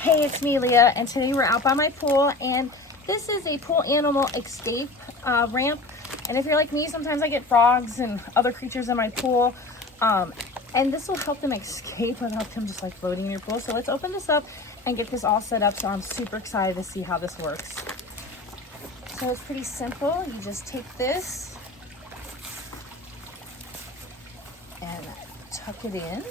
Hey, it's me, Leah, and today we're out by my pool, and this is a pool animal escape ramp. And if you're like me, sometimes I get frogs and other creatures in my pool, and this will help them escape without them just like floating in your pool. So let's open this up and get this all set up. So I'm super excited to see how this works. So it's pretty simple. You just take this and tuck it in.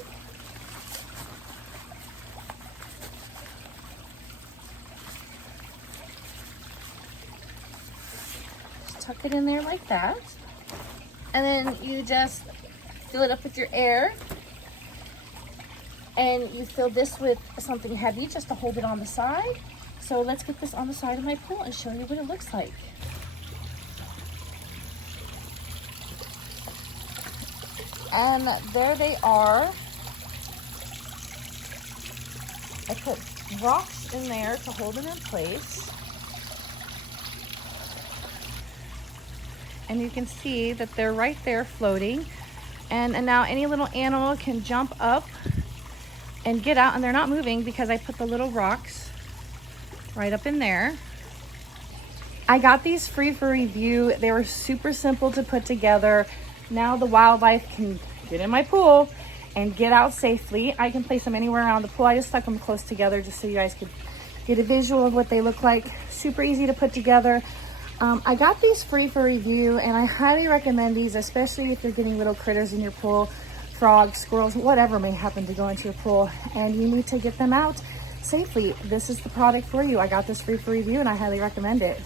Tuck it in there like that, and then you just fill it up with your air, and you fill this with something heavy just to hold it on the side. So let's get this on the side of my pool and show you what it looks like. And there they are. I put rocks in there to hold it in place. And you can see that they're right there floating. And now any little animal can jump up and get out, and they're not moving because I put the little rocks right up in there. I got these free for review. They were super simple to put together. Now the wildlife can get in my pool and get out safely. I can place them anywhere around the pool. I just stuck them close together just so you guys could get a visual of what they look like. Super easy to put together. I got these free for review, and I highly recommend these, especially if you're getting little critters in your pool, frogs, squirrels, whatever may happen to go into your pool, and you need to get them out safely. This is the product for you. I got this free for review, and I highly recommend it.